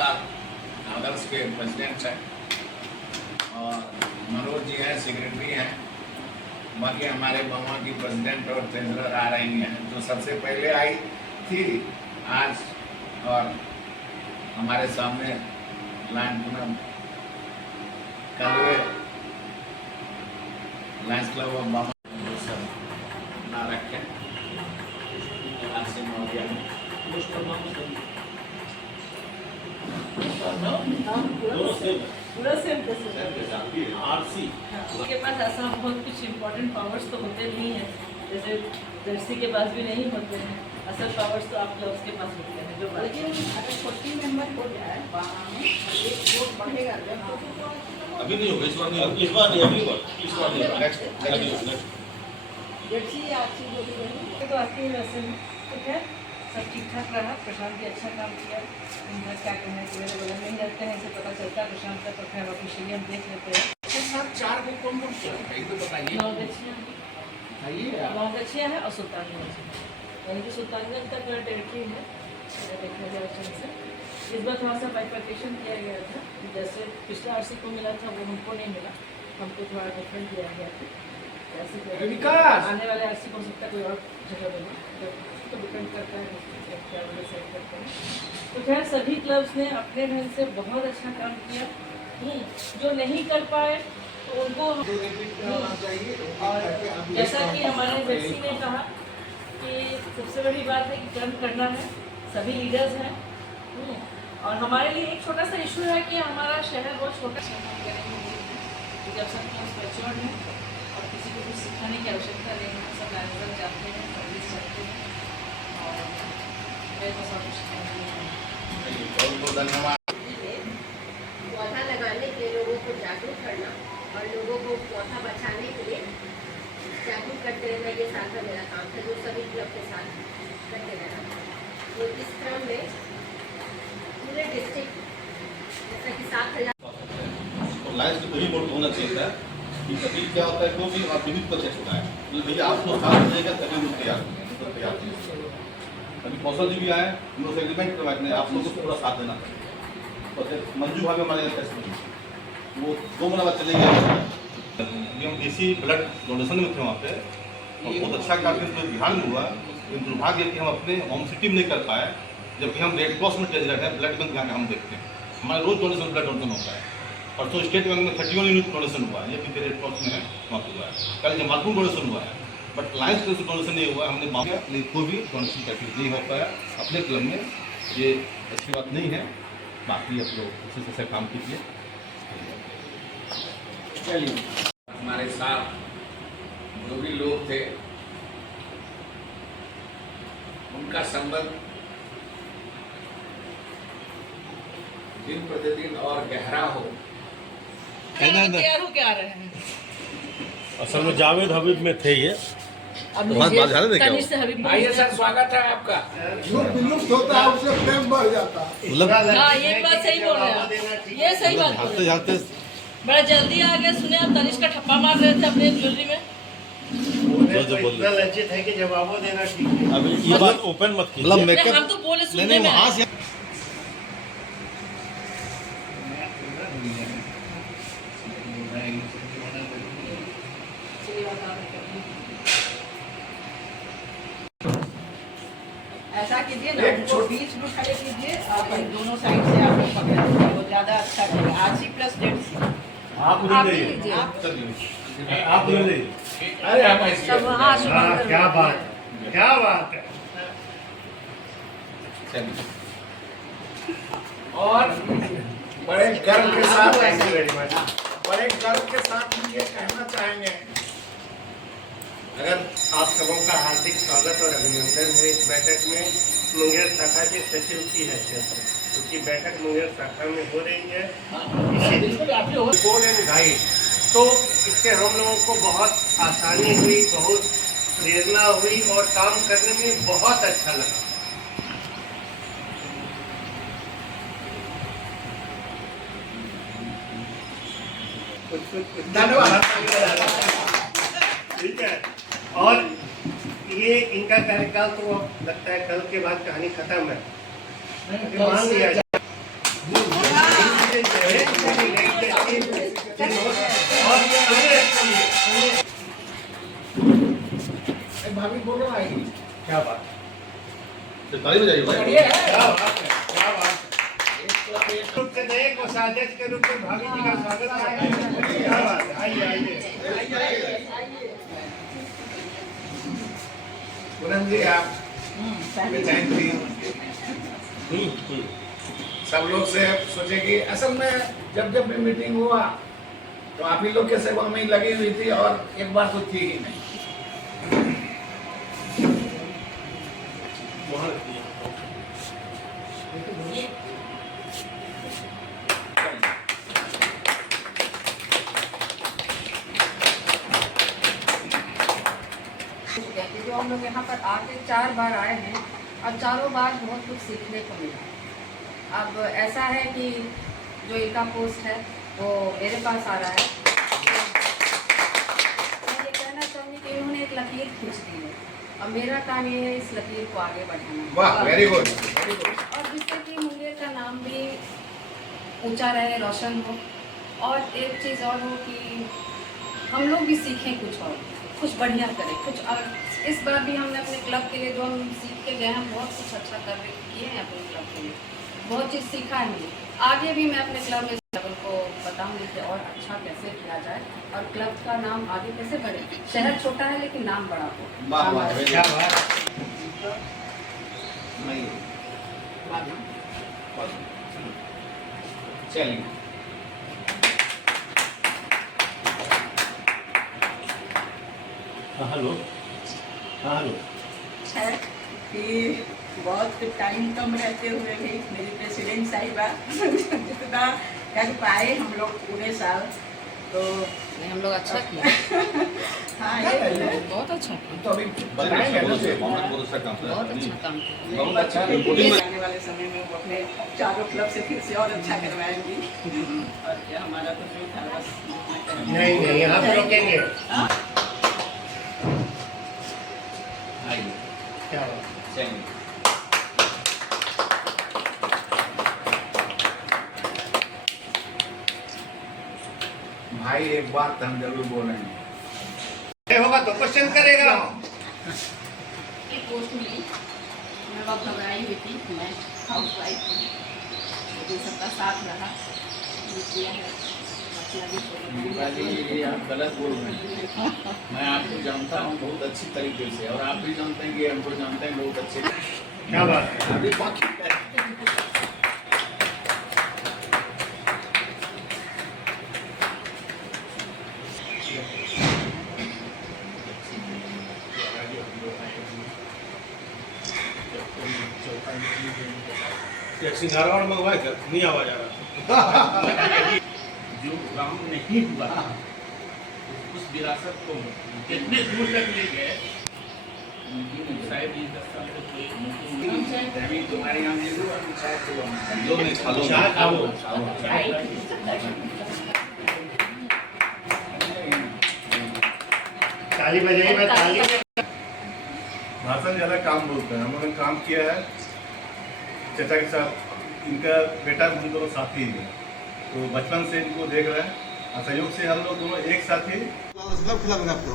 साथ आदर्श के प्रेसिडेंट हैं और मनोज जी हैं सेक्रेटरी हैं। बाकी हमारे बमा की प्रेसिडेंट और ट्रेजरर आ रही हैं जो सबसे पहले आई थी आज, और हमारे सामने lion Poonam Kalwe lions club of बमा ना रखें आरसी के पास ऐसा बहुत कुछ इम्पोर्टेंट पावर्स तो होते नहीं हैं, जैसे जर्सी के पास भी नहीं होते हैं। असल पावर्स तो आप क्लब्स के पास होते हैं। जो लेकिन अगर 40 मेंबर हो जाए वहाँ में एक वोट बढ़ेगा जब अभी नहीं होगा, इस बार नहीं होगा, इस बार नहीं, अगली बार, इस बार नहीं होगा, नेक्स्ट जर्सी आरसी जो भी रहेगी तो आपके वैसे ठीक है, सब ठीक ठाक रहा। प्रशांत भी अच्छा काम किया। इनका क्या कहना है कि मेरे बगल में ही रहते हैं, इसे पता चलता है प्रशांत का, तो खैर ऑफिशियली हम देख लेते हैं। चार को कौन कौन से तो बताइए। नौगछिया है और सुल्तानगंज, यानी कि सुल्तानगंज तक टेरिटरी है देखा जाए उस से। इस बार थोड़ा सा बाइफर्केशन किया गया था, जैसे पिछला आरसी को मिला था वो हमको नहीं मिला, हमको थोड़ा डिफरेंट दिया गया था। आने वाले आरसी को हो सकता है कोई और जगह देना, तो डिपेंड करता है क्या वाले सेट करते हैं। तो खैर सभी क्लब्स ने अपने ढंग से बहुत अच्छा काम किया। जो नहीं कर पाए तो उनको और जैसा कि हमारे जर्सी ने कहा कि सबसे बड़ी बात है कि कर्म करना है, सभी लीडर्स हैं। और हमारे लिए एक छोटा सा इशू है कि हमारा शहर बहुत छोटा काम करेंगे, जब सब क्लब्स मैच्योर्ड हैं और किसी को कुछ सिखाने की आवश्यकता नहीं है, सब मैनेजर जाते हैं, सर्विस करते हैं और मेरे पास और कुछ नहीं है। बहुत बहुत धन्यवाद। पौधा लगाने के लिए लोगों को जागरूक करना और लोगों को पौधा बचाने के लिए जागरूक करते रहना, ये साल का मेरा काम था जो सभी क्लब के साथ करते रहना। तो इस क्रम में पूरे डिस्ट्रिक्ट जैसा कि 7,000 और लाइन्स को वही बोर्ड होना चाहिए था कि कभी क्या होता है, क्योंकि आप विद्युत प्रोजेक्ट होता है तो भैया आपको साथ देगा तभी वो तैयार अभी कौशल जी भी आए, हम लोग से एग्रीमेंट करवाए, आप लोगों को पूरा साथ देना है। तो मंजू भाभी हमारे यहाँ वो 2 महीना बाद चले गए। हम देसी ब्लड डोनेशन में थे वहाँ पे, और बहुत अच्छा कार्य तो बिहार में हुआ। लेकिन दुर्भाग्य है कि हम अपने होम सिटी में नहीं कर पाए, जबकि हम रेड क्रॉस में ट्रेजर है, ब्लड बैंक यहाँ हम देखते हैं, हमारे रोज डोनेशन ब्लड डोनेशन होता है। और तो स्टेट बैंक में 31 यूनिट डोनेशन हुआ है, ये भी रेड क्रॉस में है, वहाँ पर हुआ है। कल जमालपुर डोनेशन हुआ है, बट लायंस क्लब से डोनेशन नहीं हुआ। हमने मांगा लेकिन कोई भी डोनेशन का नहीं हो पाया अपने क्लब में, ये अच्छी बात नहीं है। बाकी आप लोग उसी से काम कीजिए। चलिए, हमारे साथ जो भी लोग थे उनका संबंध दिन प्रतिदिन और गहरा हो। तैयार होके आ रहे हैं। असल में जावेद हबीब में थे ये। अब आइए सर, स्वागत है आपका। जो विलुप्त होता है उससे प्रेम बढ़ जाता है। हाँ, ये बात सही बोल रहे हैं, ये सही बात बोल रहे हैं। बड़ा जल्दी आ गए, सुने आप तनिष का ठप्पा मार रहे थे अपने ज्वेलरी में। इतना लज्जित है कि जवाबों देना ठीक है। अभी ये बात ओपन मत कीजिए। हम तो बोले सुनने में आए। ऐसा कीजिए ना, उनको बीच में खड़े कीजिए, आप दोनों साइड से आप पकड़ लीजिए, वो ज़्यादा अच्छा रहेगा। आरसी प्लस डेढ़ आप ही लीजिए। आप अरे हम ऐसे सब हाँ, शुभंकर। क्या बात है। चलिए, और बड़े गर्व के साथ हम ये कहना चाहेंगे, अगर आप सबों का हार्दिक स्वागत और अभिनंदन है इस बैठक में मुंगेर शाखा के सचिव की हैसियत से, क्योंकि बैठक मुंगेर शाखा में हो रही है रिपोर्ट एंड गाइड, तो इससे हम लोगों को बहुत आसानी हुई, बहुत प्रेरणा हुई और काम करने में बहुत अच्छा लगा। धन्यवाद। ठीक है, और ये इनका कार्यकाल तो अब लगता है कल के बाद कहानी खत्म है। मान लिया जाए क्या बात तो ताली बजाइए भाई। बढ़िया है। क्या बात है क्या बात रूप से नए को साजिश के रूप में भाभी जी का स्वागत है। क्या बात है, आइए आइए। पूनम जी आप बेचैन थी, सब लोग से सोचे कि असल में जब जब भी मीटिंग हुआ तो आप ही लोग के सेवा में ही लगी हुई थी और एक बार तो थी ही नहीं। जो हम लोग यहाँ पर आके 4 बार आए हैं और चारों बार बहुत कुछ सीखने को मिला। अब ऐसा है कि जो इनका पोस्ट है वो मेरे पास आ रहा है। मैं ये कहना चाहूँगी कि इन्होंने एक लकीर खींच दी है और मेरा काम ये है इस लकीर को आगे बढ़ाना। वाह, वेरी गुड वेरी गुड। और जिससे कि मुंगेर का नाम भी ऊंचा रहे, रोशन हो। और एक चीज़ और हो कि हम लोग भी सीखें कुछ और, कुछ बढ़िया करें कुछ। और इस बार भी हमने अपने क्लब के लिए जो हम सीख के गए हैं बहुत कुछ अच्छा किए हैं अपने क्लब के लिए, बहुत चीज़ सीखा है हमने। आगे भी मैं अपने क्लब में लेवल को बताऊंगी कि और अच्छा कैसे किया जाए और क्लब का नाम आगे कैसे बढ़े। शहर छोटा है लेकिन नाम बड़ा हो। वाह वाह very क्या good। बात नहीं चलिए हेलो हाँ हेलो है कि बहुत टाइम कम रहते हुए भी मेरी प्रेसिडेंट साहिबा जितना कर पाए हम लोग पूरे साल, तो हम लोग अच्छा किया, हाँ ये बहुत अच्छा किया, तो अभी बहुत अच्छा काम किया। बहुत अच्छा काम किया। बहुत अच्छा ये रिपोर्टिंग में आने वाले समय में वो अपने चारों क्लब से फिर से और अच्छा करवाएंगी। और क्या हमारा तो जो था बस नहीं नहीं, हम रोकेंगे। आइए क्या बात है। चलिए भाई एक बात हम जरूर बोलेंगे, नहीं होगा तो क्वेश्चन करेगा। एक पोस्ट मिली, मैं बहुत घबराई हुई थी, मैं हाउस वाइफ हूँ, लेकिन सबका साथ रहा, ये किया है अपना भी ये आप गलत बोल रहे हैं। मैं आपको जानता हूँ बहुत अच्छी तरीके से और आप भी जानते हैं कि हमको जानते हैं बहुत अच्छे। क्या बात है। अभी बाकी है। एक सिंगारवाड़ मंगवाए क्या नहीं आवाज आ रहा जो काम नहीं हुआ उस विरासत को कितने दूर तक ले गए, शायद ये 10 साल तक कोई अभी तुम्हारे यहाँ मिल रहा है चाय तो जो नहीं खा लो चाय खाओ ताली बजाइए, मैं ताली। भाषण ज़्यादा काम बोलते हैं। हम लोगों ने काम किया है चचा के साथ, इनका बेटा भी हम दोनों साथी ही हैं, तो बचपन से इनको देख रहे हैं और सहयोग से हम लोग दोनों एक साथ ही सब खिलाऊंगा आपको।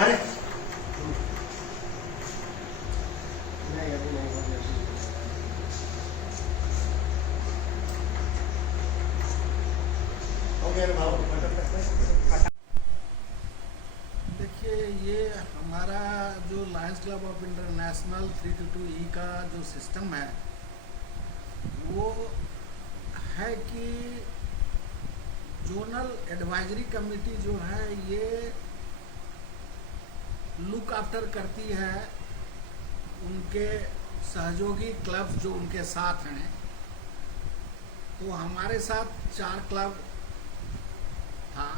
अरे देखिए, ये हमारा जो Lions club of international 322E का जो सिस्टम है वो है कि जोनल एडवाइजरी कमेटी जो है ये लुक आफ्टर करती है उनके सहयोगी क्लब जो उनके साथ हैं। तो हमारे साथ 4 क्लब था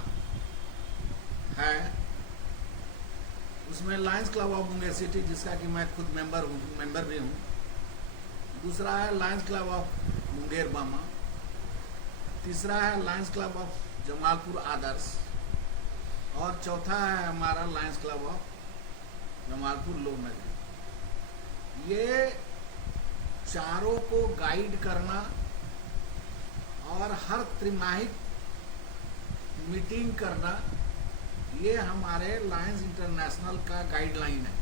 है, उसमें Lions club of Munger city जिसका कि मैं खुद मेंबर भी हूँ। दूसरा है लायंस क्लब ऑफ मुंगेर बामा। तीसरा है लायंस क्लब ऑफ जमालपुर आदर्श और चौथा है हमारा लायंस क्लब ऑफ जमालपुर लो नगर। ये चारों को गाइड करना और हर त्रिमासिक मीटिंग करना, ये हमारे लायंस इंटरनेशनल का गाइडलाइन है।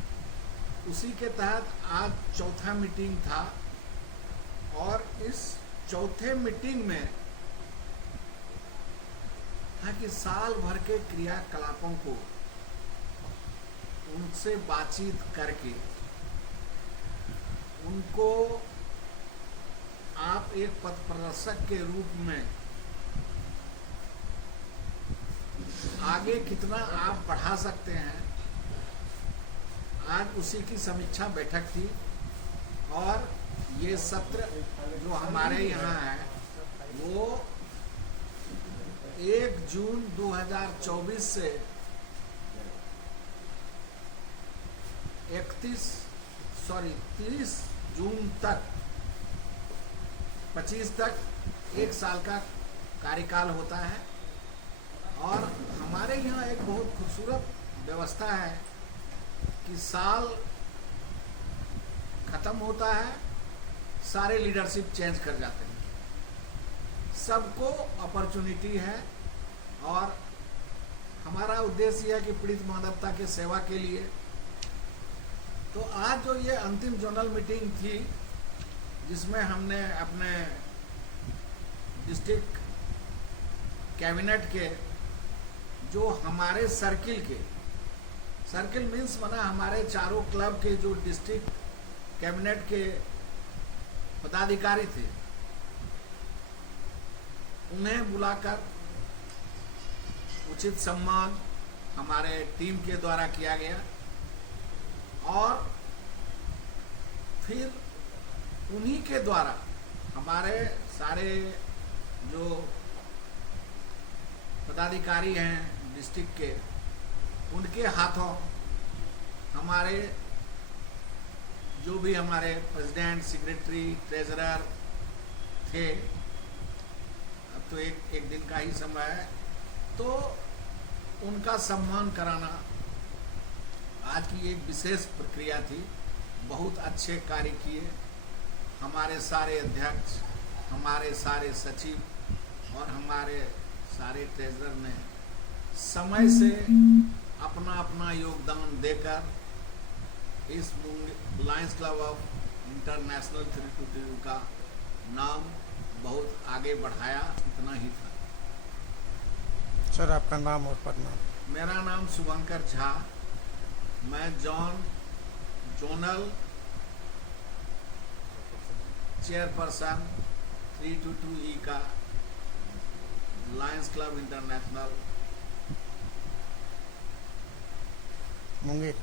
उसी के तहत आज चौथा मीटिंग था और इस चौथे मीटिंग में कि साल भर के क्रियाकलापों को उनसे बातचीत करके उनको आप एक पथ प्रदर्शक के रूप में आगे कितना आप बढ़ा सकते हैं, आज उसी की समीक्षा बैठक थी। और ये सत्र जो हमारे यहाँ है वो 1 जून 2024 से 30 जून तक 25 तक 1 साल का कार्यकाल होता है। और हमारे यहाँ एक बहुत खूबसूरत व्यवस्था है कि साल खत्म होता है, सारे लीडरशिप चेंज कर जाते हैं, सबको अपॉर्चुनिटी है। और हमारा उद्देश्य है कि पीड़ित मानवता के सेवा के लिए। तो आज जो ये अंतिम जोनल मीटिंग थी जिसमें हमने अपने डिस्ट्रिक्ट कैबिनेट के जो हमारे सर्किल मीन्स माना हमारे चारों क्लब के जो डिस्ट्रिक्ट कैबिनेट के पदाधिकारी थे, उन्हें बुलाकर उचित सम्मान हमारे टीम के द्वारा किया गया। और फिर उन्हीं के द्वारा हमारे सारे जो पदाधिकारी हैं डिस्ट्रिक्ट के, उनके हाथों हमारे जो भी हमारे प्रेसिडेंट, सेक्रेटरी, ट्रेजरर थे, अब तो एक दिन का ही समय है, तो उनका सम्मान कराना आज की एक विशेष प्रक्रिया थी। बहुत अच्छे कार्य किए हमारे सारे अध्यक्ष, हमारे सारे सचिव और हमारे सारे ट्रेजरर ने समय से अपना अपना योगदान देकर इस लायंस क्लब ऑफ इंटरनेशनल 322 का नाम बहुत आगे बढ़ाया। इतना ही था। सर आपका नाम और पदनाम? मेरा नाम शुभंकर झा, मैं जोनल चेयरपर्सन 322E का Lions club international Munger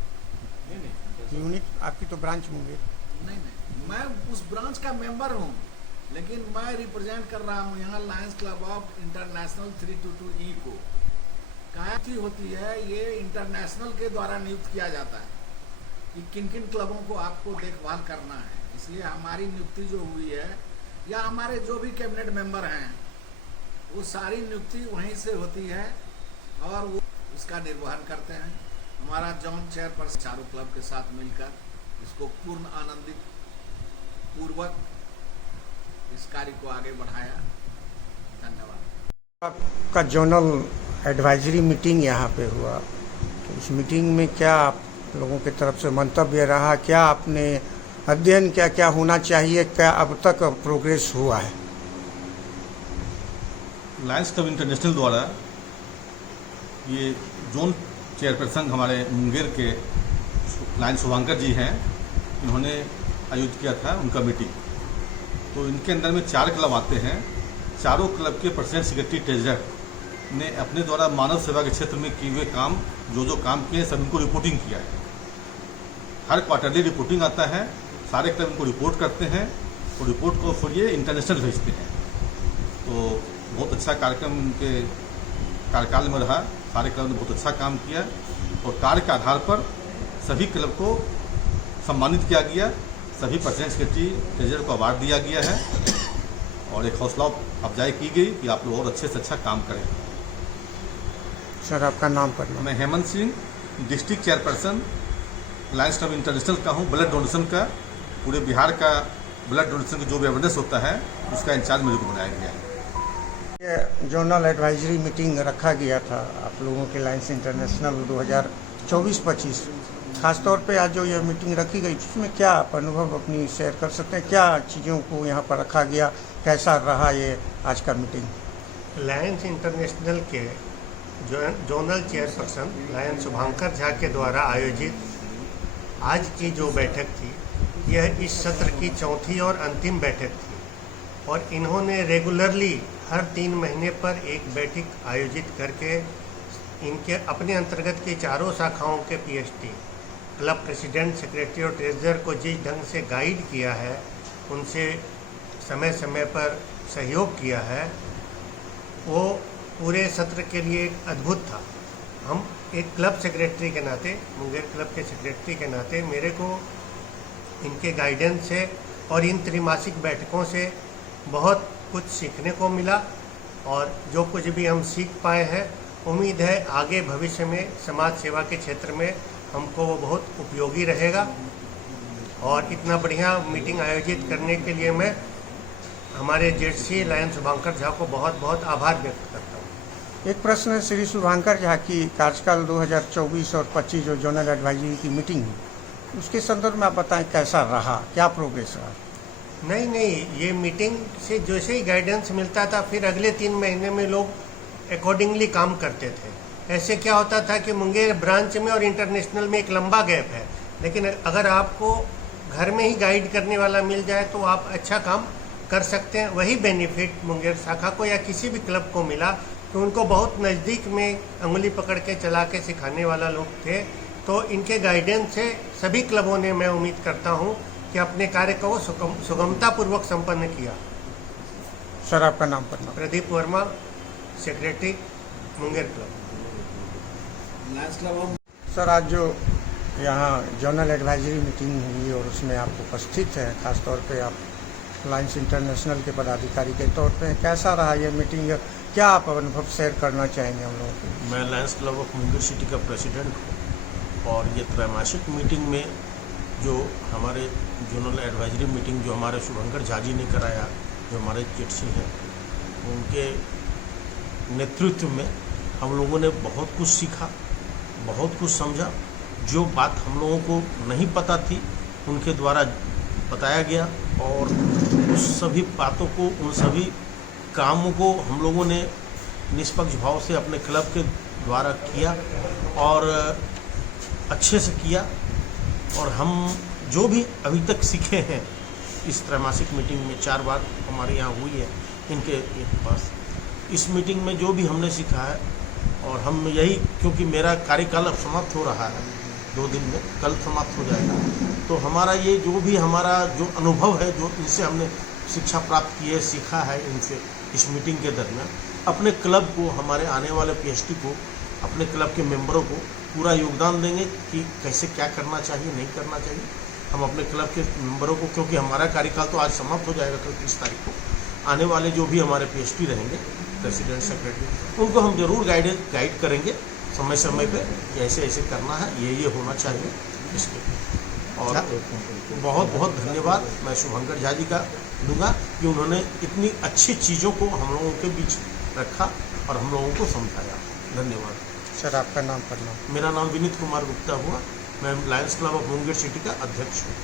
unit, आपकी तो ब्रांच मुंगेर? नहीं, मैं उस ब्रांच का मेंबर हूँ, लेकिन मैं रिप्रेजेंट कर रहा हूँ यहाँ Lions club of international 322E को। क्या होती है, ये इंटरनेशनल के द्वारा नियुक्त किया जाता है कि किन किन क्लबों को आपको देखभाल करना है। इसलिए हमारी नियुक्ति जो हुई है, या हमारे जो भी कैबिनेट मेंबर हैं, वो सारी नियुक्ति वहीं से होती है और वो उसका निर्वहन करते हैं। हमारा जॉन चेयरपर्सन चारों क्लब के साथ मिलकर इसको पूर्ण आनंदित पूर्वक इस कार्य को आगे बढ़ाया। धन्यवाद। आपका जोनल एडवाइजरी मीटिंग यहाँ पे हुआ, तो उस मीटिंग में क्या आप लोगों की तरफ से मंतव्य रहा? क्या आपने अध्ययन किया, क्या होना चाहिए, क्या अब तक प्रोग्रेस हुआ है? लायंस क्लब इंटरनेशनल द्वारा ये जोन चेयरपर्सन हमारे मुंगेर के लायंस शुभंकर जी हैं, इन्होंने आयोजित किया था उनका मीटिंग। तो इनके अंदर में 4 क्लब आते हैं। चारों क्लब के प्रेसिडेंट, सेक्रेटरी, ट्रेजरर ने अपने द्वारा मानव सेवा के क्षेत्र में किए हुए काम, जो काम किए सब इनको रिपोर्टिंग किया है। हर क्वार्टरली रिपोर्टिंग आता है, सारे क्लब इनको रिपोर्ट करते हैं और रिपोर्ट को फिर ये इंटरनेशनल भेजते हैं। तो बहुत अच्छा कार्यक्रम उनके कार्यकाल में रहा। सारे क्लब ने बहुत अच्छा काम किया और कार्य के आधार पर सभी क्लब को सम्मानित किया गया। सभी प्रेसिडेंट, सेक्रेटरी, ट्रेजरर को अवार्ड दिया गया है और एक हौसला अफजाई की गई कि आप लोग और अच्छे से अच्छा काम करें। सर आपका नाम पर? मैं Hemant Singh, district chairperson Lions club international का हूँ, ब्लड डोनेशन का। पूरे बिहार का ब्लड डोनेशन का जो भी अवेयरनेस होता है उसका इंचार्ज मेरे को बनाया गया है। ये जोनल एडवाइजरी मीटिंग रखा गया था आप लोगों के लायंस इंटरनेशनल 2024-25, खासतौर पे आज जो ये मीटिंग रखी गई उसमें क्या आप अनुभव अपनी शेयर कर सकते हैं? क्या चीज़ों को यहाँ पर रखा गया, कैसा रहा ये आज का मीटिंग? लायंस इंटरनेशनल के zonal chairperson lion Shubhankar Jha के द्वारा आयोजित आज की जो बैठक थी, यह इस सत्र की चौथी और अंतिम बैठक थी और इन्होंने रेगुलरली हर 3 महीने पर एक बैठक आयोजित करके इनके अपने अंतर्गत की चारों शाखाओं के पीएचटी, क्लब प्रेसिडेंट, सेक्रेटरी और ट्रेजरर को जिस ढंग से गाइड किया है, उनसे समय समय पर सहयोग किया है, वो पूरे सत्र के लिए एक अद्भुत था। हम एक क्लब सेक्रेटरी के नाते, मुंगेर क्लब के सेक्रेटरी के नाते, मेरे को इनके गाइडेंस से और इन त्रैमासिक बैठकों से बहुत कुछ सीखने को मिला और जो कुछ भी हम सीख पाए हैं, उम्मीद है आगे भविष्य में समाज सेवा के क्षेत्र में हमको वो बहुत उपयोगी रहेगा। और इतना बढ़िया मीटिंग आयोजित करने के लिए मैं हमारे जेडसी लायन शुभांकर झा को बहुत बहुत आभार व्यक्त करता हूँ। एक प्रश्न है श्री शुभांकर झा की कार्यकाल 2024 और 25 जो जोनल एडवाइजरी की मीटिंग हुई, उसके संदर्भ में आप बताएं कैसा रहा, क्या प्रोग्रेस रहा? नहीं, ये मीटिंग से जैसे ही गाइडेंस मिलता था फिर अगले 3 महीने में लोग अकॉर्डिंगली काम करते थे। ऐसे क्या होता था कि मुंगेर ब्रांच में और इंटरनेशनल में एक लंबा गैप है, लेकिन अगर आपको घर में ही गाइड करने वाला मिल जाए तो आप अच्छा काम कर सकते हैं। वही बेनिफिट मुंगेर शाखा को या किसी भी क्लब को मिला कि उनको बहुत नज़दीक में अंगुली पकड़ के चला के सिखाने वाला लोग थे। तो इनके गाइडेंस से सभी क्लबों ने, मैं उम्मीद करता हूँ कि अपने कार्य को सुगमतापूर्वक संपन्न किया। सर आपका नाम पढ़ना। Pradeep Verma, secretary Munger club. Sir आज जो यहाँ जोनल एडवाइजरी मीटिंग हुई और उसमें आप उपस्थित हैं, खासतौर पे आप लायंस इंटरनेशनल के पदाधिकारी के तौर पे, कैसा रहा ये मीटिंग? क्या आप अनुभव शेयर करना चाहेंगे हम लोगों को? मैं Lions club of Munger city का प्रेसिडेंट हूँ और ये त्रैमासिक मीटिंग में जो हमारे जोनल एडवाइजरी मीटिंग जो हमारे शुभंकर झा जी ने कराया, जो हमारे जेडसी हैं, उनके नेतृत्व में हम लोगों ने बहुत कुछ सीखा, बहुत कुछ समझा। जो बात हम लोगों को नहीं पता थी उनके द्वारा बताया गया और उस सभी बातों को, उन सभी कामों को हम लोगों ने निष्पक्ष भाव से अपने क्लब के द्वारा किया और अच्छे से किया। और हम जो भी अभी तक सीखे हैं इस त्रैमासिक मीटिंग में, 4 बार हमारे यहाँ हुई है इनके पास, इस मीटिंग में जो भी हमने सीखा है, और हम यही, क्योंकि मेरा कार्यकाल अब समाप्त हो रहा है 2 दिन में, कल समाप्त हो जाएगा, तो हमारा ये जो भी हमारा जो अनुभव है, जो इनसे हमने शिक्षा प्राप्त की है, सीखा है इनसे इस मीटिंग के दरमियान, अपने क्लब को, हमारे आने वाले पीएचटी को, अपने क्लब के मेंबरों को पूरा योगदान देंगे कि कैसे क्या करना चाहिए, नहीं करना चाहिए। हम अपने क्लब के मेंबरों को, क्योंकि हमारा कार्यकाल तो आज समाप्त हो जाएगा कल 30 तारीख को, आने वाले जो भी हमारे पीएचटी रहेंगे, प्रेसिडेंट, सेक्रेटरी, उनको हम जरूर गाइड करेंगे समय समय पे, ऐसे ऐसे करना है, ये होना चाहिए इसके। और बहुत बहुत धन्यवाद मैं शुभंकर झा जी का दूंगा कि उन्होंने इतनी अच्छी चीज़ों को हम लोगों के बीच रखा और हम लोगों को समझाया। धन्यवाद। सर आपका नाम पढ़ना। मेरा नाम विनीत कुमार गुप्ता हुआ, मैं Lions club of Munger city का अध्यक्ष हूँ।